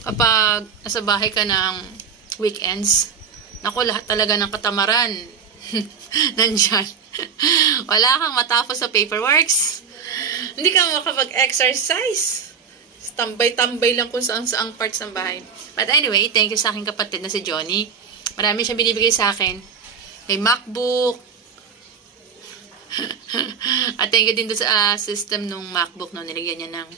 Kapag nasa bahay ka ng weekends, naku, lahat talaga ng katamaran nandyan. Wala kang matapos sa paperworks. Hindi ka makapag-exercise. Tambay-tambay lang kung saan-saang parts ng bahay. But anyway, thank you sa aking kapatid na si Johnny. Marami siya binibigay sa akin. May MacBook. At thank you din doon sa system nung MacBook, no? Nilagyan niya ng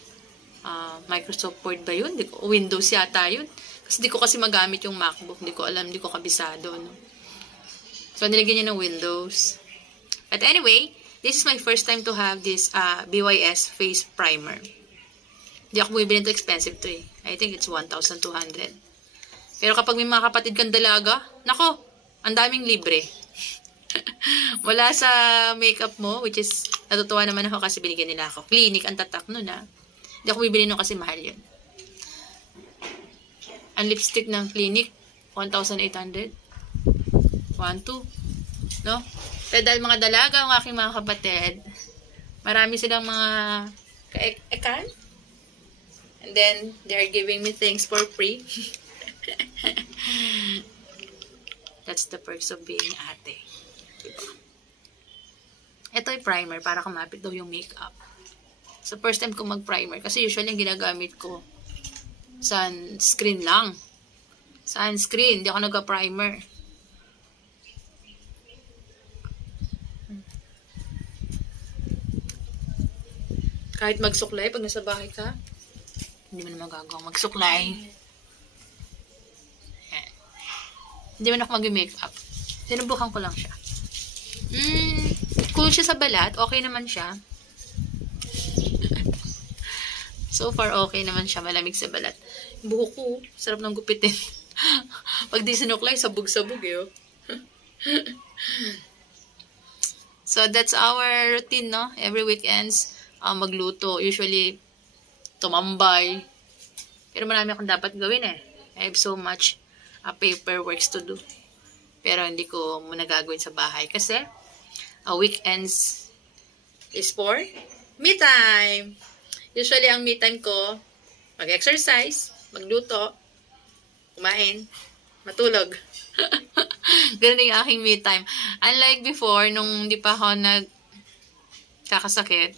Microsoft Word ba yun? Windows yata yun. Kasi di ko kasi magamit yung MacBook. Hindi ko alam, hindi ko kabisado, no? So, nilagyan niya ng Windows. But anyway, this is my first time to have this BYS face primer. Hindi ako bumibili nito, expensive to eh. I think it's 1,200. Pero kapag may mga kapatid kang dalaga, nako, ang daming libre. Wala sa makeup mo, which is, natutuwa naman ako kasi binigyan nila ako. Clinique, ang tatak nun ha. Hindi ako bibili nun kasi mahal yun. Ang lipstick ng Clinique, 1,800. 1,200. No? Pero dahil mga dalaga ang aking mga kapatid, marami silang mga ka-ekan. And then, they're giving me things for free. That's the perks of being ate. Diba? Ito ay primer para kumapit daw yung makeup. So, first time ko mag-primer. Kasi usually, yung ginagamit ko, sunscreen lang. Sunscreen. Hindi ako nag-primer. Kahit magsuklay, pag nasa bahay ka, hindi mo na magagawang magsuklay. Ayan. Hindi mo na ako mag-makeup. Sinubukan ko lang siya. Cool siya sa balat. Okay naman siya. So far, okay naman siya. Malamig sa balat. Yung buhok ko, sarap ng gupitin. Pag di sinuklay, sabog-sabog eh. So, that's our routine, no? Every weekends, magluto. Usually, tumambay. Pero marami akong dapat gawin eh. I have so much paperworks to do. Pero hindi ko muna gagawin sa bahay. Kasi, weekends is for me time. Usually, ang me time ko, mag-exercise, magluto, kumain, matulog. Ganun yung aking me time. Unlike before, nung hindi pa ako nagkakasakit,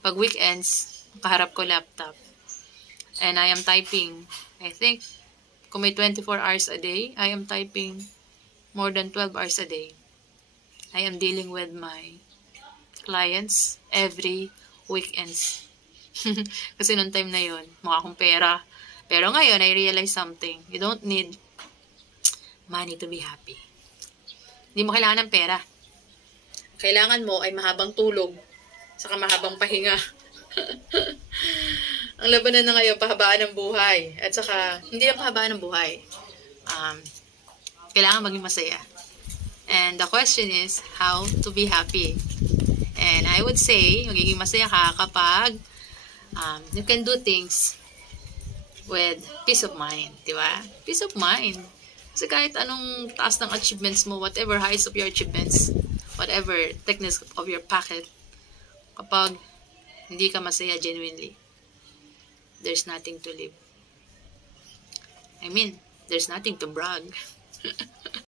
pag weekends, kaharap ko laptop. And I am typing. I think, kung may 24 hours a day, I am typing more than 12 hours a day. I am dealing with my clients every weekends. Kasi noong time na yun, mukha akong pera. Pero ngayon, I realize something. You don't need money to be happy. Hindi mo kailangan ng pera. Kailangan mo ay mahabang tulog, saka mahabang pahinga. Ang labanan na ngayon, pahabaan ng buhay. At saka, hindi na pahabaan ng buhay. Kailangan maging masaya. And the question is, how to be happy? And I would say, magiging masaya ka kapag you can do things with peace of mind. Diba? Peace of mind. Kasi kahit anong taas ng achievements mo, whatever highs of your achievements, whatever thickness of your pocket, kapag hindi ka masaya genuinely, there's nothing to live. I mean, there's nothing to brag.